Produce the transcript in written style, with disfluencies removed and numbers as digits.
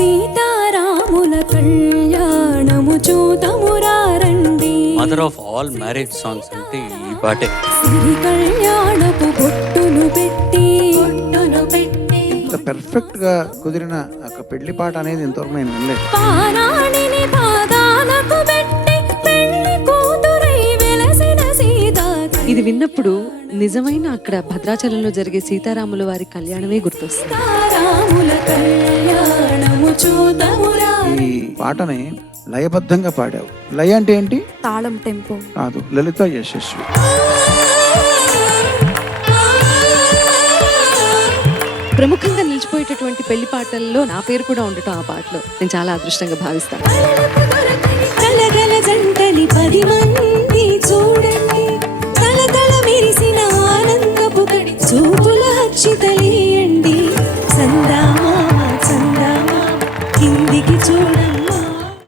సీతారాముల కళ్యాణము చూతమురారండి. Mother of all marriage songs అంటే ఈ పాటే. సిరి కళ్యాణపు బొట్టును పెట్టి ఇంత పెర్ఫెక్ట్ గా కుదిరిన ఒక పెళ్లి పాట అనేది ఇంతవరకు నేను వినలేదు. పారాణిని పాదాలకు పెట్టి పెళ్లి కూతురై వెలసిన సీత. ఇది విన్నప్పుడు నిజమైన అక్కడ భద్రాచలంలో జరిగే సీతారాముల వారి కళ్యాణమే గుర్తొస్తుంది. సీతారాముల కళ్యాణము చూతమురా. ఈ పాటని లయబద్ధంగా పాడావు. లయ అంటే ఏంటి? తాళం టెంపో కాదు, లలిత యశస్వి. ప్రముఖంగా నిలిచిపోయేటటువంటి పెళ్లి పాటల్లో నా పేరు కూడా ఉండటం ఆ పాటలో నేను చాలా అదృష్టంగా భావిస్తాను. కలగల జంటని 10 మంది చూడండి, తలతల మెరిసిన ఆనందపు గడి చూపుల అక్షితలీయండి. చందామామ చందామామ కిందికి చూడండి.